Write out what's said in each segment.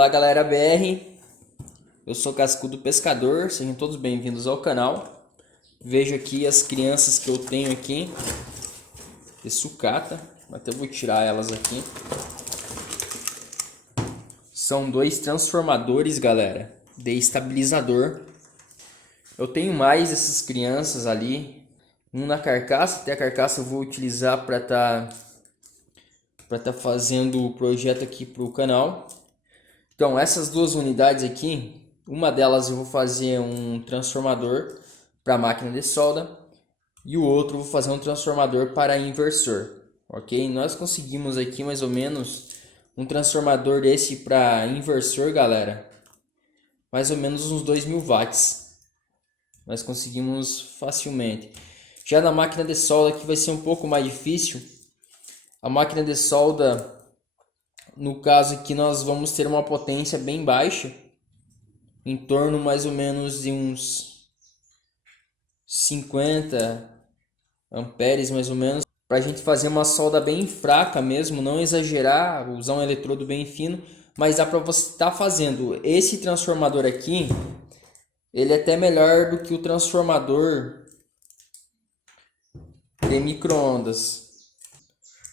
Olá galera BR, eu sou Cascudo Pescador, sejam todos bem-vindos ao canal. Vejo aqui as crianças que eu tenho aqui de sucata, até vou tirar elas aqui. São dois transformadores, galera, de estabilizador. Eu tenho mais essas crianças ali, um na carcaça, até a carcaça eu vou utilizar para tá fazendo o projeto aqui para o canal. Então, essas duas unidades aqui, uma delas eu vou fazer um transformador para máquina de solda e o outro eu vou fazer um transformador para inversor, ok? Nós conseguimos aqui mais ou menos um transformador desse para inversor, galera, mais ou menos uns 2000 watts. Nós conseguimos facilmente. Já na máquina de solda aqui vai ser um pouco mais difícil. A máquina de solda, no caso aqui, nós vamos ter uma potência bem baixa, em torno mais ou menos de uns 50 amperes mais ou menos, para a gente fazer uma solda bem fraca mesmo, não exagerar, usar um eletrodo bem fino, mas dá para você estar fazendo. Esse transformador aqui, ele é até melhor do que o transformador de micro-ondas.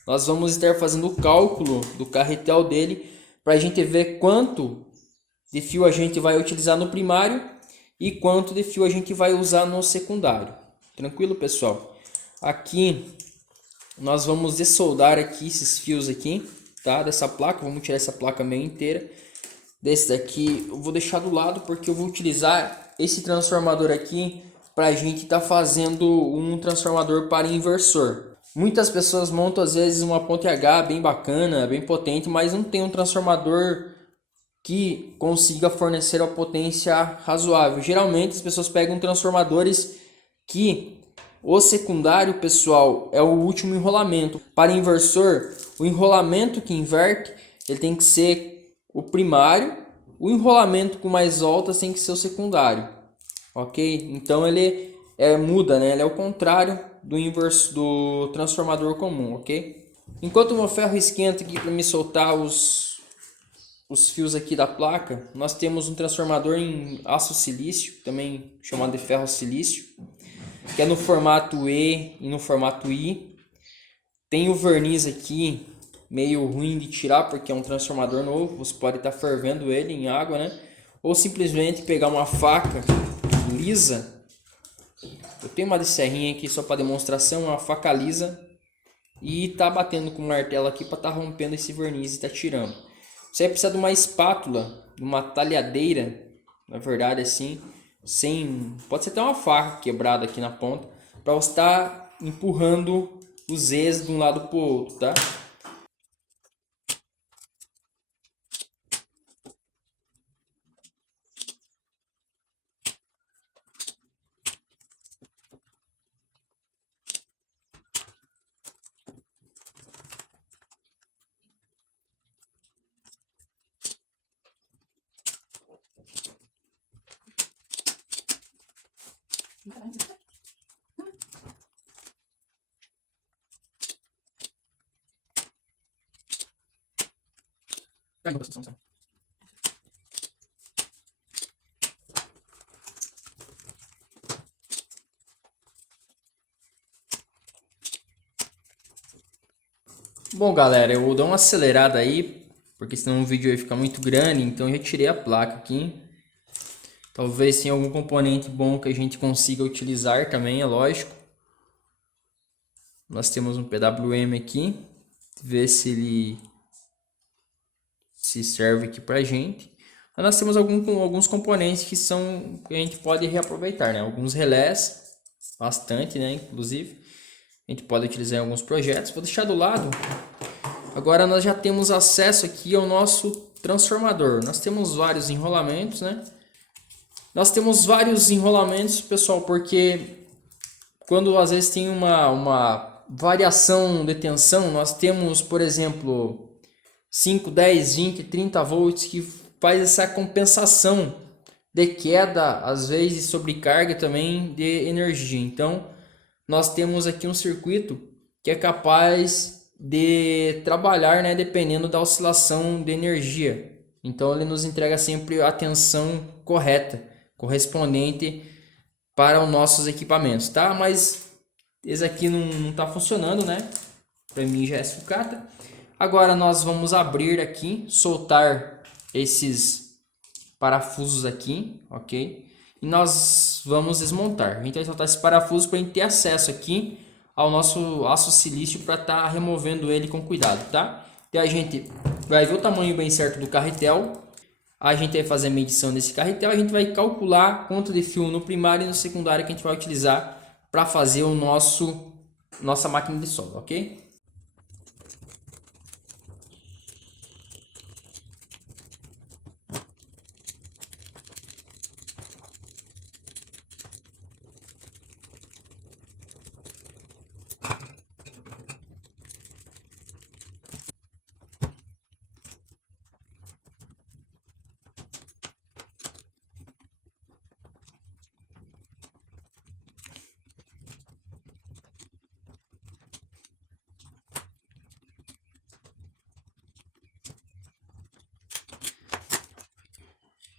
Nós vamos estar fazendo o cálculo do carretel dele para a gente ver quanto de fio a gente vai utilizar no primário e quanto de fio a gente vai usar no secundário. Tranquilo, pessoal? Aqui nós vamos dessoldar aqui esses fios aqui, tá? Dessa placa, vamos tirar essa placa meio inteira. Desse daqui eu vou deixar do lado porque eu vou utilizar esse transformador aqui para a gente estar fazendo um transformador para inversor. Muitas pessoas montam às vezes uma ponte H bem bacana, bem potente, mas não tem um transformador que consiga fornecer a potência razoável. Geralmente as pessoas pegam transformadores que o secundário, pessoal, é o último enrolamento. Para inversor, o enrolamento que inverte, ele tem que ser o primário, o enrolamento com mais voltas tem que ser o secundário, ok? Então ele muda, né? Ele é o contrário do transformador comum, ok? Enquanto o meu ferro esquenta aqui para me soltar os fios aqui da placa, nós temos um transformador em aço silício, também chamado de ferro silício, que é no formato E e no formato I. Tem o verniz aqui meio ruim de tirar porque é um transformador novo, você pode estar fervendo ele em água, né? Ou simplesmente pegar uma faca lisa. Eu tenho uma de serrinha aqui só para demonstração, uma faca lisa, e tá batendo com o martelo aqui para estar rompendo esse verniz e tá tirando. Você vai precisar de uma espátula, de uma talhadeira, na verdade assim, pode ser até uma faca quebrada aqui na ponta, para você estar empurrando os Z's de um lado para o outro, tá? Bom, galera, eu vou dar uma acelerada aí, porque senão o vídeo vai ficar muito grande, então eu retirei a placa aqui. Talvez tenha algum componente bom que a gente consiga utilizar também, é lógico. Nós temos um PWM aqui, ver se ele se serve aqui pra gente. Mas nós temos alguns componentes que a gente pode reaproveitar, né? Alguns relés, bastante, né? Inclusive, a gente pode utilizar em alguns projetos. Vou deixar do lado. Agora nós já temos acesso aqui ao nosso transformador. Nós temos vários enrolamentos, né? Nós temos vários enrolamentos, pessoal, porque quando às vezes tem uma variação de tensão, nós temos, por exemplo, 5, 10, 20, 30 volts que faz essa compensação de queda, às vezes sobrecarga também de energia. Então, nós temos aqui um circuito que é capaz de trabalhar, né, dependendo da oscilação de energia. Então ele nos entrega sempre a tensão correta, correspondente para os nossos equipamentos, tá? Mas esse aqui não tá funcionando, né? Para mim já é sucata. Agora nós vamos abrir aqui, soltar esses parafusos aqui, ok? E nós vamos desmontar. A gente vai soltar esses parafusos para a gente ter acesso aqui ao nosso aço silício para estar removendo ele com cuidado, tá? Então a gente vai ver o tamanho bem certo do carretel. A gente vai fazer a medição desse carretel. A gente vai calcular quanto de fio no primário e no secundário que a gente vai utilizar para fazer o nossa máquina de solda, ok?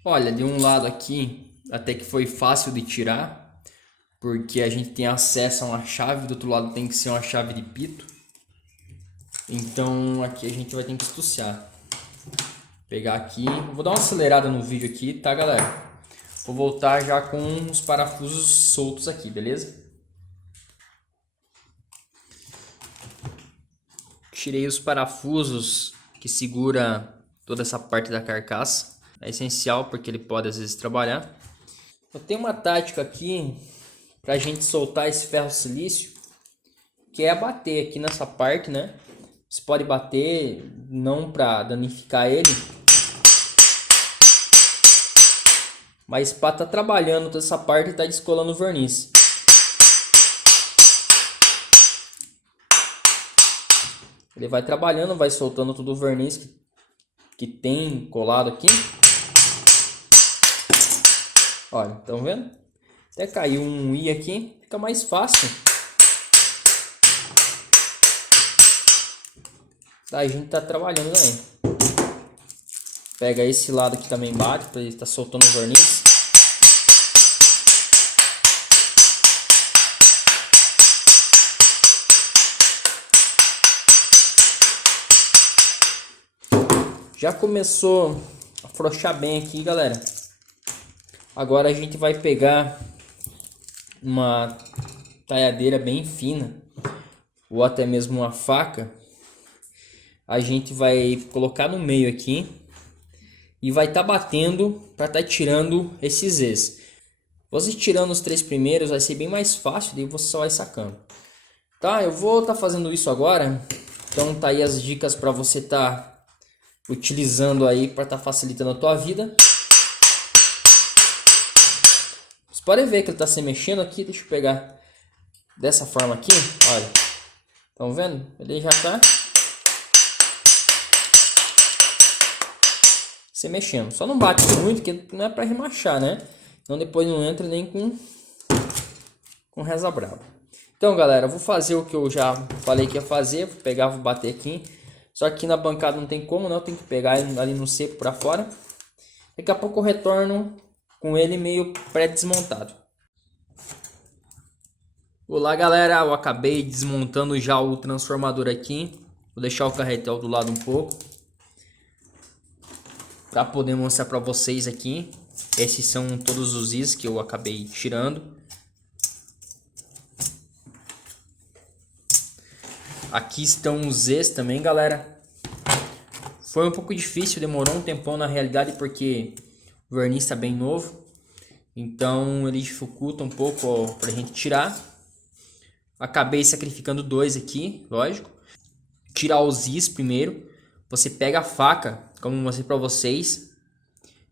Olha, de um lado aqui até que foi fácil de tirar, porque a gente tem acesso a uma chave, do outro lado tem que ser uma chave de pito. Então aqui a gente vai ter que estuciar. Pegar aqui, vou dar uma acelerada no vídeo aqui, tá galera? Vou voltar já com os parafusos soltos aqui, beleza? Tirei os parafusos que segura toda essa parte da carcaça. É essencial porque ele pode às vezes trabalhar. Eu tenho uma tática aqui para a gente soltar esse ferro silício, que é bater aqui nessa parte, né? Você pode bater não para danificar ele, mas para estar trabalhando toda essa parte e tá descolando o verniz. Ele vai trabalhando, vai soltando todo o verniz que tem colado aqui. Olha, estão vendo? Até caiu um i aqui, fica mais fácil da gente tá trabalhando também. Pega esse lado aqui também, bate para ele estar soltando o verniz. Já começou a afrouxar bem aqui, galera. Agora a gente vai pegar uma talhadeira bem fina, ou até mesmo uma faca. A gente vai colocar no meio aqui e vai estar batendo para estar tirando esses Z's. Você tirando os 3 primeiros vai ser bem mais fácil, daí você só vai sacando. Tá, eu vou estar fazendo isso agora. Então tá aí as dicas para você estar utilizando aí para estar facilitando a tua vida. Você pode ver que ele está se mexendo aqui. Deixa eu pegar dessa forma aqui. Olha, estão vendo? Ele já está se mexendo. Só não bate muito, que não é para remachar, né? Então depois não entra nem com reza brava. Então galera, eu vou fazer o que eu já falei que ia fazer. Vou pegar, vou bater aqui. Só que aqui na bancada não tem como, né? Eu tenho que pegar ali no seco para fora. Daqui a pouco eu retorno com ele meio pré-desmontado. Olá galera, eu acabei desmontando já o transformador aqui. Vou deixar o carretel do lado um pouco, para poder mostrar para vocês aqui. Esses são todos os Is que eu acabei tirando. Aqui estão os Z's também, galera. Foi um pouco difícil, demorou um tempão na realidade, porque o verniz está bem novo. Então ele dificulta um pouco para a gente tirar. Acabei sacrificando 2 aqui, lógico. Tirar os Z's primeiro. Você pega a faca, como eu mostrei para vocês,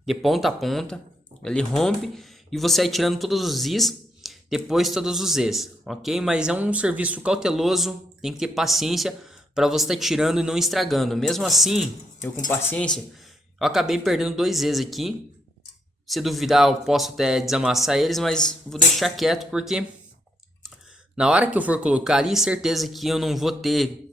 de ponta a ponta. Ele rompe e você vai tirando todos os Z's. Depois todos os Z's, ok? Mas é um serviço cauteloso, tem que ter paciência para você estar tirando e não estragando. Mesmo assim, eu com paciência, eu acabei perdendo 2 Z's aqui. Se duvidar, eu posso até desamassar eles, mas vou deixar quieto porque na hora que eu for colocar ali, certeza que eu não vou ter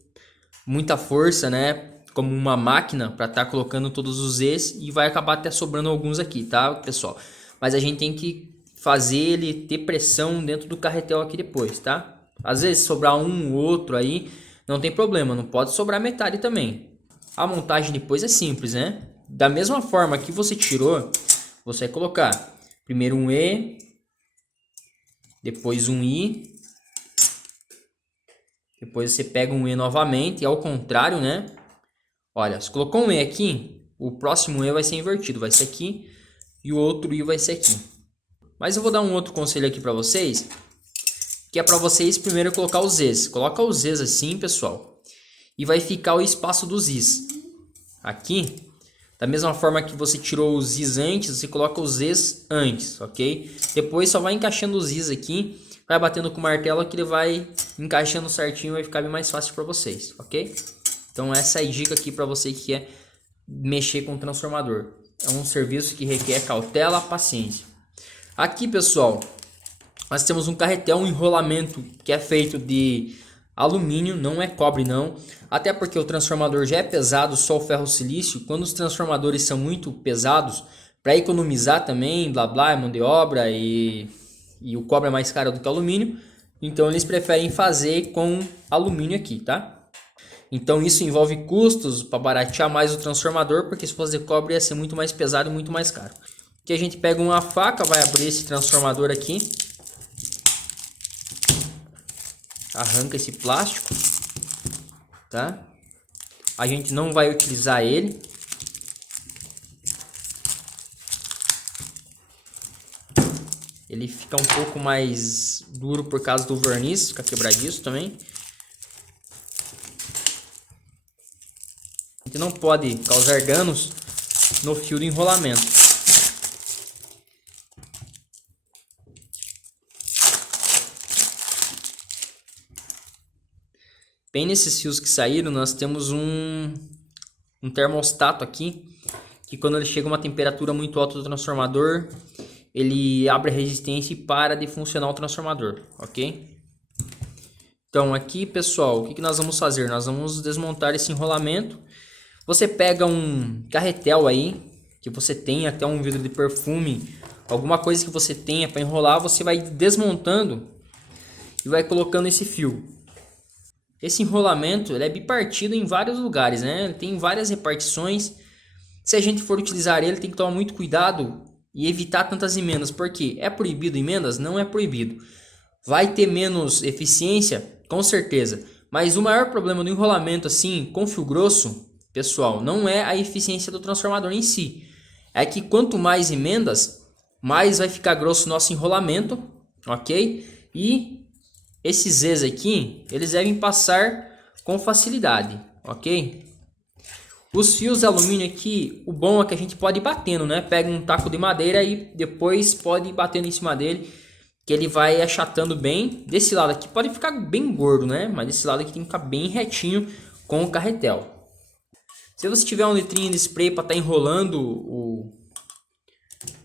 muita força, né? como uma máquina para estar colocando todos os Zs e vai acabar até sobrando alguns aqui, tá, pessoal? Mas a gente tem que fazer ele ter pressão dentro do carretel aqui depois, tá? Às vezes sobrar um ou outro aí, não tem problema, não pode sobrar metade também. A montagem depois é simples, né? Da mesma forma que você tirou, você vai colocar primeiro um E, depois um I, depois você pega um E novamente, e ao contrário, né? Olha, se colocou um E aqui, o próximo E vai ser invertido, vai ser aqui, e o outro I vai ser aqui. Mas eu vou dar um outro conselho aqui para vocês, que é para vocês primeiro colocar os Zs. Coloca os Zs assim, pessoal, e vai ficar o espaço dos Is. Aqui, da mesma forma que você tirou os Is antes, você coloca os Zs antes, ok? Depois só vai encaixando os Is aqui, vai batendo com o martelo que ele vai encaixando certinho e vai ficar bem mais fácil para vocês, ok? Então essa é a dica aqui para você que quer mexer com o transformador. É um serviço que requer cautela e paciência. Aqui, pessoal, nós temos um carretel, um enrolamento que é feito de alumínio, não é cobre não. Até porque o transformador já é pesado, só o ferro silício. Quando os transformadores são muito pesados, para economizar também, blá blá, mão de obra e o cobre é mais caro do que o alumínio. Então eles preferem fazer com alumínio aqui, tá? Então isso envolve custos para baratear mais o transformador, porque se fosse de cobre ia ser muito mais pesado e muito mais caro. Aqui a gente pega uma faca, vai abrir esse transformador aqui. Arranca esse plástico, tá? A gente não vai utilizar ele. Ele fica um pouco mais duro por causa do verniz, fica quebradiço também. A gente não pode causar danos no fio do enrolamento. Bem nesses fios que saíram, nós temos um termostato aqui, que quando ele chega a uma temperatura muito alta do transformador, ele abre a resistência e para de funcionar o transformador, ok? Então aqui, pessoal, o que nós vamos fazer? Nós vamos desmontar esse enrolamento. Você pega um carretel aí, que você tem até um vidro de perfume, alguma coisa que você tenha para enrolar, você vai desmontando e vai colocando esse fio. Esse enrolamento ele é bipartido em vários lugares, né? Ele tem várias repartições. Se a gente for utilizar ele, tem que tomar muito cuidado e evitar tantas emendas. Porque é proibido emendas? Não é proibido. Vai ter menos eficiência? Com certeza. Mas o maior problema do enrolamento assim, com fio grosso, pessoal, não é a eficiência do transformador em si. É que quanto mais emendas, mais vai ficar grosso o nosso enrolamento, ok? E esses Zs aqui, eles devem passar com facilidade, ok? Os fios de alumínio aqui, o bom é que a gente pode ir batendo, né? Pega um taco de madeira e depois pode ir batendo em cima dele, que ele vai achatando bem. Desse lado aqui pode ficar bem gordo, né? Mas desse lado aqui tem que ficar bem retinho com o carretel. Se você tiver um litrinho de spray para estar enrolando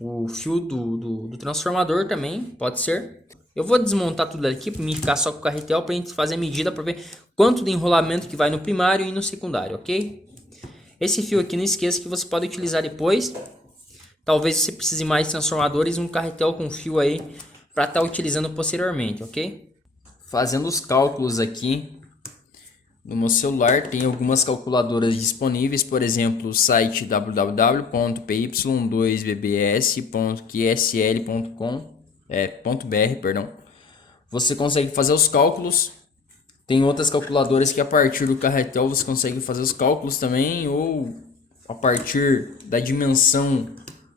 o fio do transformador também, pode ser. Eu vou desmontar tudo aqui para mim ficar só com o carretel para a gente fazer a medida para ver quanto de enrolamento que vai no primário e no secundário, ok? Esse fio aqui não esqueça que você pode utilizar depois. Talvez você precise mais transformadores, um carretel com fio aí para estar utilizando posteriormente, ok? Fazendo os cálculos aqui no meu celular, tem algumas calculadoras disponíveis, por exemplo, o site www.py2bbs.qsl.com.br, perdão. Você consegue fazer os cálculos. Tem outras calculadoras que a partir do carretel você consegue fazer os cálculos também, ou a partir da dimensão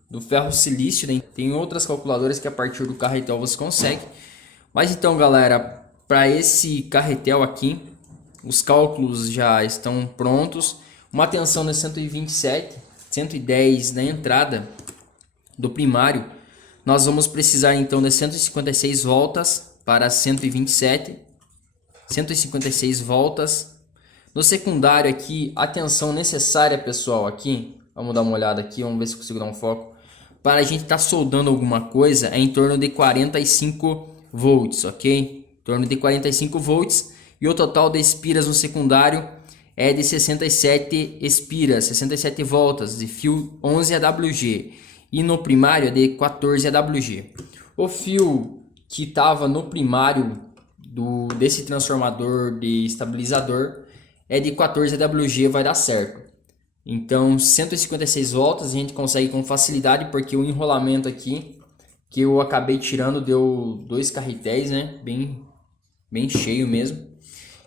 do ferro silício, né? Tem outras calculadoras que a partir do carretel você consegue. Mas então, galera, para esse carretel aqui, os cálculos já estão prontos. Uma tensão de 127, 110 na entrada do primário. Nós vamos precisar então de 156 voltas para 127. 156 voltas. No secundário aqui, a tensão necessária, pessoal, aqui, vamos dar uma olhada aqui, vamos ver se consigo dar um foco. Para a gente estar soldando alguma coisa, é em torno de 45 volts, ok? Em torno de 45 volts. E o total de espiras no secundário é de 67 espiras, 67 voltas, de fio 11 AWG. E no primário é de 14 AWG. O fio que estava no primário desse transformador de estabilizador é de 14 AWG, vai dar certo. Então 156 voltas a gente consegue com facilidade, porque o enrolamento aqui que eu acabei tirando deu 2 carretéis, né? Bem cheio mesmo.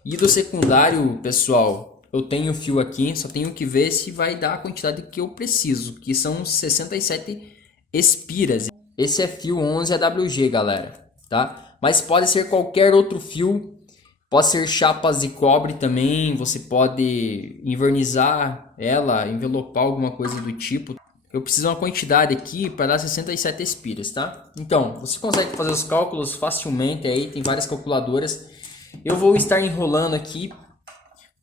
E do secundário, pessoal, eu tenho o fio aqui, só tenho que ver se vai dar a quantidade que eu preciso, que são 67 espiras. Esse é fio 11 AWG, galera, tá? Mas pode ser qualquer outro fio, pode ser chapas de cobre também, você pode invernizar ela, envelopar alguma coisa do tipo. Eu preciso de uma quantidade aqui para dar 67 espiras, tá? Então, você consegue fazer os cálculos facilmente aí, tem várias calculadoras. Eu vou estar enrolando aqui,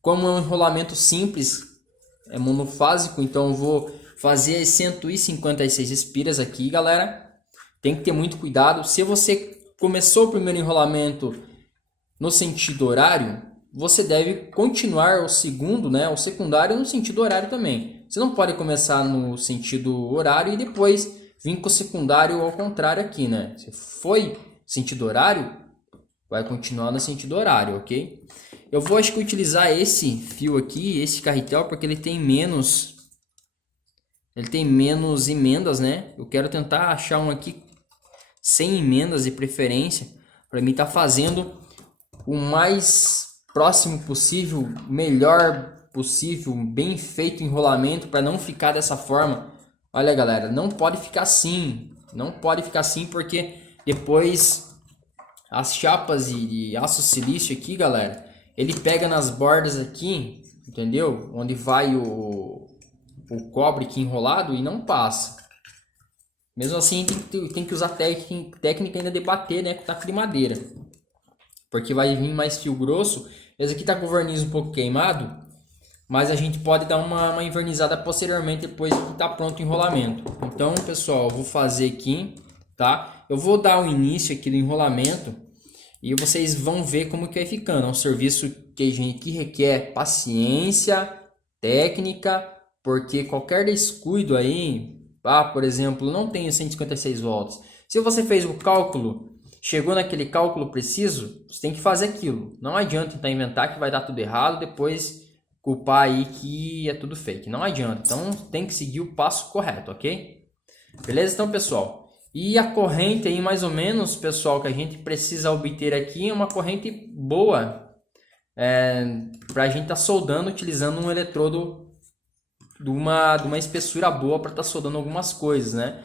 como é um enrolamento simples, é monofásico, então eu vou fazer 156 espiras aqui, galera. Tem que ter muito cuidado. Se você começou o primeiro enrolamento no sentido horário, você deve continuar o segundo, né, o secundário no sentido horário também. Você não pode começar no sentido horário e depois vir com o secundário ao contrário aqui, né? Se foi sentido horário, vai continuar no sentido horário, ok? Eu vou acho que utilizar esse fio aqui, esse carretel, porque ele tem menos emendas, né? Eu quero tentar achar um aqui sem emendas de preferência, para mim tá fazendo o mais próximo possível, melhor possível, bem feito enrolamento, para não ficar dessa forma. Olha, galera, não pode ficar assim, porque depois as chapas de aço silício aqui, galera, ele pega nas bordas aqui, entendeu? Onde vai o cobre aqui enrolado e não passa. Mesmo assim, tem que usar técnica ainda de bater, né, com taco de madeira. Porque vai vir mais fio grosso. Esse aqui tá com o verniz um pouco queimado, mas a gente pode dar uma invernizada posteriormente, depois que tá pronto o enrolamento. Então, pessoal, eu vou fazer aqui, tá? Eu vou dar o início aqui do enrolamento e vocês vão ver como que vai ficando. É um serviço que requer paciência, técnica, porque qualquer descuido aí, por exemplo, não tenho 156 volts. Se você fez o cálculo, chegou naquele cálculo preciso, você tem que fazer aquilo. Não adianta tentar inventar que vai dar tudo errado, depois culpar aí que é tudo fake. Não adianta. Então tem que seguir o passo correto, ok? Beleza? Então, pessoal. E a corrente aí, mais ou menos, pessoal, que a gente precisa obter aqui é uma corrente boa. Para a gente estar soldando, utilizando um eletrodo de uma espessura boa para estar soldando algumas coisas, né?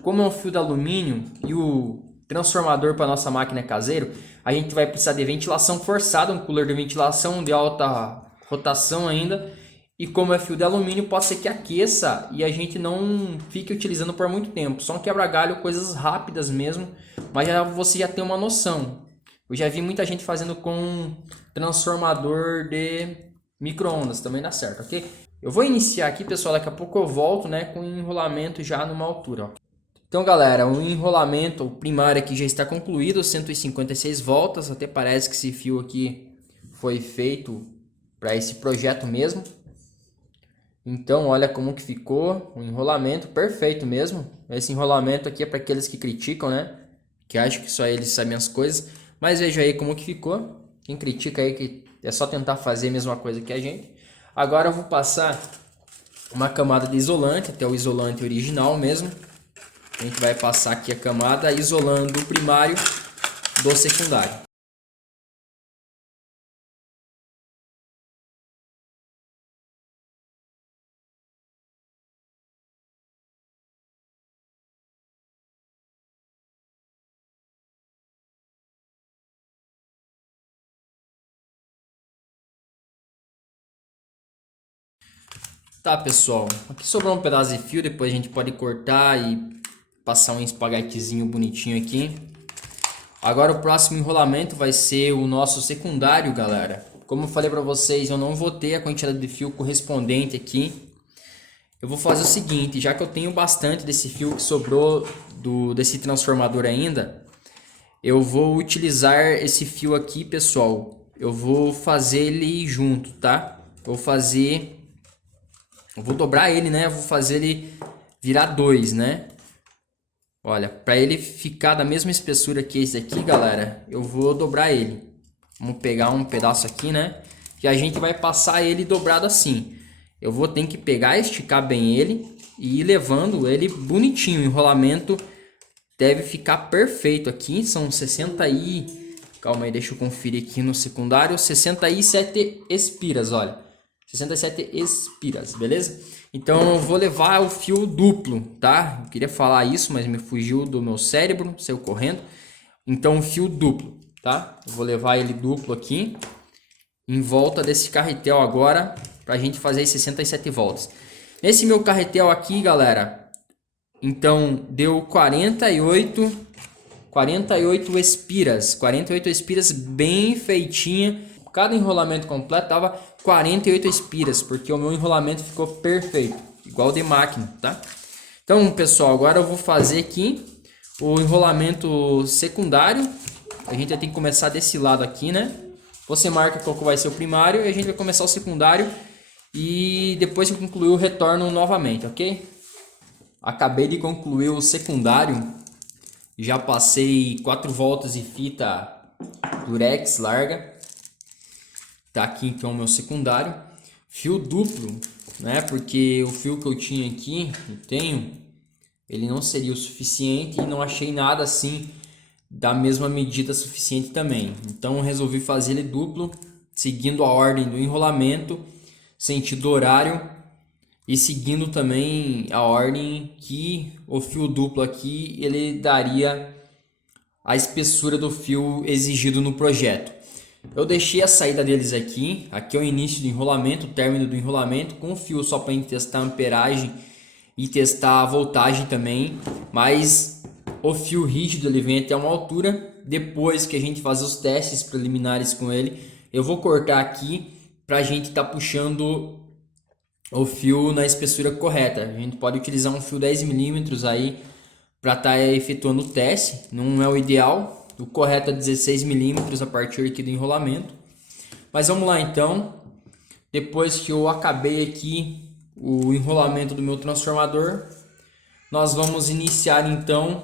Como é um fio de alumínio e o transformador para nossa máquina é caseiro, a gente vai precisar de ventilação forçada, um cooler de ventilação de alta rotação ainda. E como é fio de alumínio, pode ser que aqueça e a gente não fique utilizando por muito tempo. Só um quebra-galho, coisas rápidas mesmo, mas você já tem uma noção. Eu já vi muita gente fazendo com transformador de micro-ondas, também dá certo, ok? Eu vou iniciar aqui, pessoal, daqui a pouco eu volto, né, com o enrolamento já numa altura, ó. Então, galera, o enrolamento primário aqui já está concluído, 156 voltas, até parece que esse fio aqui foi feito para esse projeto mesmo. Então, olha como que ficou, um enrolamento perfeito mesmo. Esse enrolamento aqui é para aqueles que criticam, né, que acham que só eles sabem as coisas, mas veja aí como que ficou. Quem critica aí que é só tentar fazer a mesma coisa que a gente. Agora eu vou passar uma camada de isolante, até o isolante original mesmo. A gente vai passar aqui a camada isolando o primário do secundário. Tá, pessoal, aqui sobrou um pedaço de fio, depois a gente pode cortar e passar um espaguetezinho bonitinho aqui. Agora o próximo enrolamento vai ser o nosso secundário, galera. Como eu falei para vocês, eu não vou ter a quantidade de fio correspondente aqui. Eu vou fazer o seguinte, já que eu tenho bastante desse fio que sobrou desse transformador ainda, eu vou utilizar esse fio aqui, pessoal, eu vou fazer ele junto, tá? Eu vou dobrar ele, né? Eu vou fazer ele virar 2, né? Olha, para ele ficar da mesma espessura que esse aqui, galera, eu vou dobrar ele. Vamos pegar um pedaço aqui, né? Que a gente vai passar ele dobrado assim. Eu vou ter que pegar, esticar bem ele e ir levando ele bonitinho. O enrolamento deve ficar perfeito aqui. São 60 e... Calma aí, deixa eu conferir aqui no secundário. 67 espiras, olha. 67 espiras, beleza? Então eu vou levar o fio duplo, tá? Eu queria falar isso, mas me fugiu do meu cérebro, saiu correndo. Então fio duplo, tá? Eu vou levar ele duplo aqui, em volta desse carretel agora, pra gente fazer as 67 voltas. Nesse meu carretel aqui, galera, então deu 48 espiras. 48 espiras bem feitinha. Cada enrolamento completo tava 48 espiras, porque o meu enrolamento ficou perfeito, igual de máquina, tá? Então, pessoal, agora eu vou fazer aqui o enrolamento secundário. A gente vai ter que começar desse lado aqui, né? Você marca qual que vai ser o primário e a gente vai começar o secundário. E depois que concluir eu retorno novamente, ok? Acabei de concluir o secundário. Já passei 4 voltas de fita durex larga. Tá aqui então o meu secundário. Fio duplo, né? Porque o fio que eu tinha aqui, ele não seria o suficiente e não achei nada assim da mesma medida suficiente também. Então eu resolvi fazer ele duplo, seguindo a ordem do enrolamento, sentido horário e seguindo também a ordem que o fio duplo aqui ele daria a espessura do fio exigido no projeto. Eu deixei a saída deles aqui. Aqui é o início do enrolamento, o término do enrolamento, com o fio só para testar a amperagem e testar a voltagem também. Mas o fio rígido ele vem até uma altura. Depois que a gente fazer os testes preliminares com ele, eu vou cortar aqui para a gente estar puxando o fio na espessura correta. A gente pode utilizar um fio 10 milímetros aí para estar efetuando o teste. Não é o ideal. O correto é 16 milímetros a partir aqui do enrolamento. Mas vamos lá então. Depois que eu acabei aqui o enrolamento do meu transformador, nós vamos iniciar então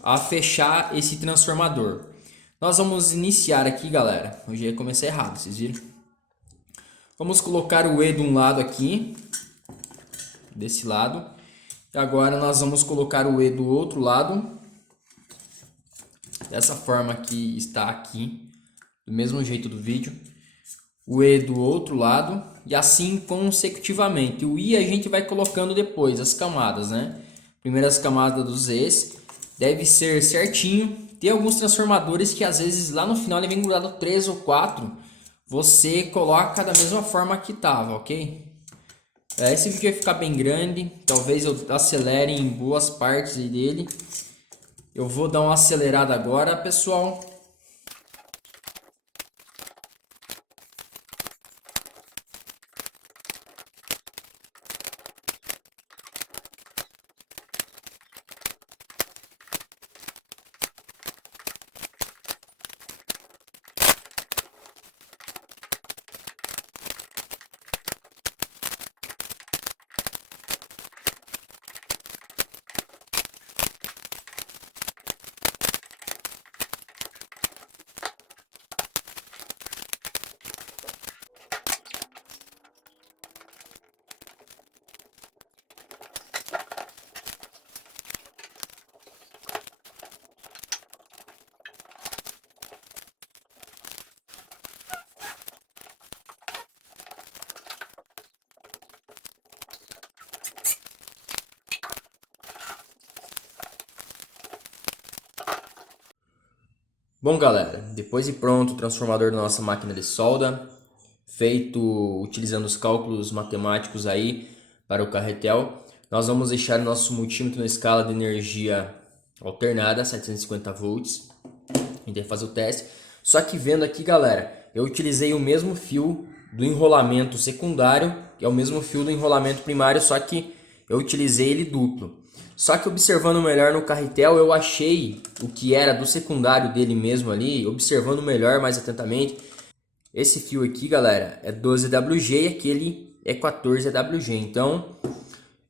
a fechar esse transformador. Nós vamos iniciar aqui, galera. Eu já ia começar errado, vocês viram? Vamos colocar o E de um lado aqui, desse lado. E agora nós vamos colocar o E do outro lado. Dessa forma que está aqui, do mesmo jeito do vídeo. O E do outro lado e assim consecutivamente. O I a gente vai colocando depois, as camadas, né? Primeiras camadas dos E's. Deve ser certinho. Tem alguns transformadores que às vezes lá no final ele vem grudado 3 ou 4. Você coloca da mesma forma que estava, ok? Esse vídeo vai ficar bem grande. Talvez eu acelere em boas partes dele. Eu vou dar uma acelerada agora, pessoal. Bom, galera, depois de pronto o transformador da nossa máquina de solda, feito utilizando os cálculos matemáticos aí para o carretel, nós vamos deixar o nosso multímetro na escala de energia alternada, 750 volts. A gente vai fazer o teste. Só que vendo aqui, galera, eu utilizei o mesmo fio do enrolamento secundário, que é o mesmo fio do enrolamento primário, só que eu utilizei ele duplo. Só que observando melhor no carretel, eu achei o que era do secundário dele mesmo ali, observando melhor, mais atentamente. Esse fio aqui, galera, é 12WG e aquele é 14WG. Então,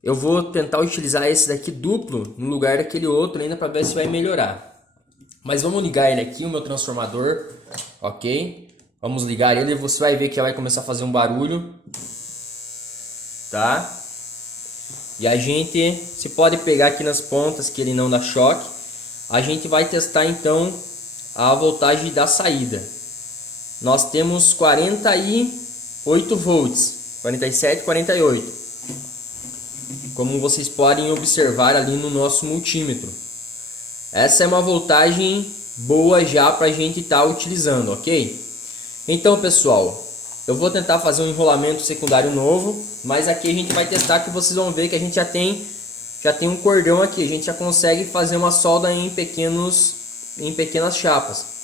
eu vou tentar utilizar esse daqui duplo no lugar daquele outro ainda para ver se vai melhorar. Mas vamos ligar ele aqui, o meu transformador, ok? Vamos ligar ele e você vai ver que vai começar a fazer um barulho, tá? E a gente, se pode pegar aqui nas pontas que ele não dá choque, a gente vai testar então a voltagem da saída. Nós temos 48 volts, 47, 48. Como vocês podem observar ali no nosso multímetro. Essa é uma voltagem boa já para a gente estar utilizando, ok? Então, pessoal, eu vou tentar fazer um enrolamento secundário novo, mas aqui a gente vai testar que vocês vão ver que a gente já tem um cordão aqui, a gente já consegue fazer uma solda em pequenas chapas.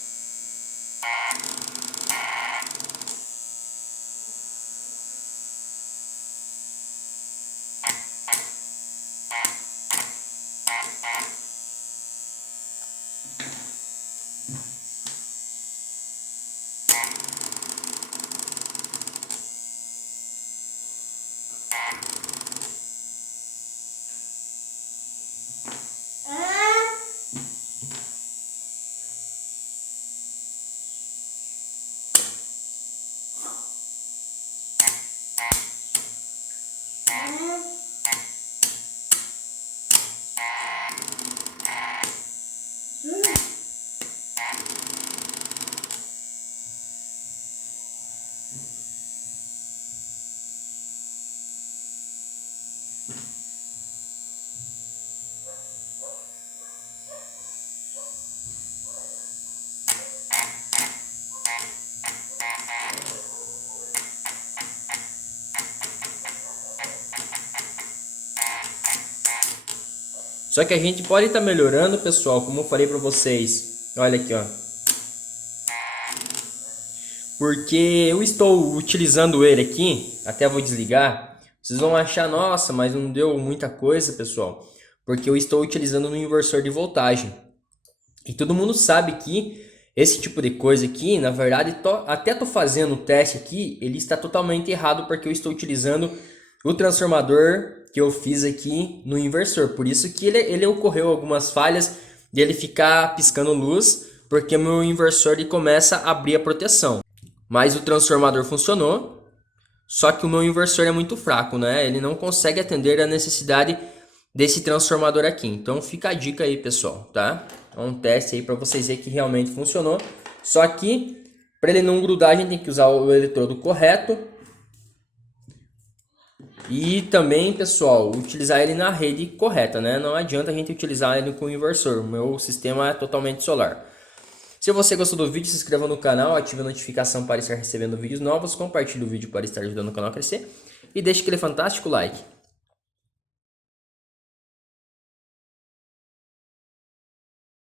Só que a gente pode estar melhorando, pessoal, como eu falei para vocês. Olha aqui, ó. Porque eu estou utilizando ele aqui, até vou desligar. Vocês vão achar, nossa, mas não deu muita coisa, pessoal. Porque eu estou utilizando no inversor de voltagem. E todo mundo sabe que esse tipo de coisa aqui, na verdade, até tô fazendo o teste aqui, ele está totalmente errado porque eu estou utilizando o transformador que eu fiz aqui no inversor. Por isso que ele ocorreu algumas falhas de ele ficar piscando luz, porque meu inversor ele começa a abrir a proteção. Mas o transformador funcionou, só que o meu inversor é muito fraco, né? Ele não consegue atender a necessidade desse transformador aqui. Então fica a dica aí, pessoal, tá? É um teste aí para vocês verem que realmente funcionou. Só que para ele não grudar, a gente tem que usar o eletrodo correto. E também, pessoal, utilizar ele na rede correta, né? Não adianta a gente utilizar ele com o inversor. O meu sistema é totalmente solar. Se você gostou do vídeo, se inscreva no canal, ative a notificação para estar recebendo vídeos novos, compartilhe o vídeo para estar ajudando o canal a crescer e deixe aquele fantástico like.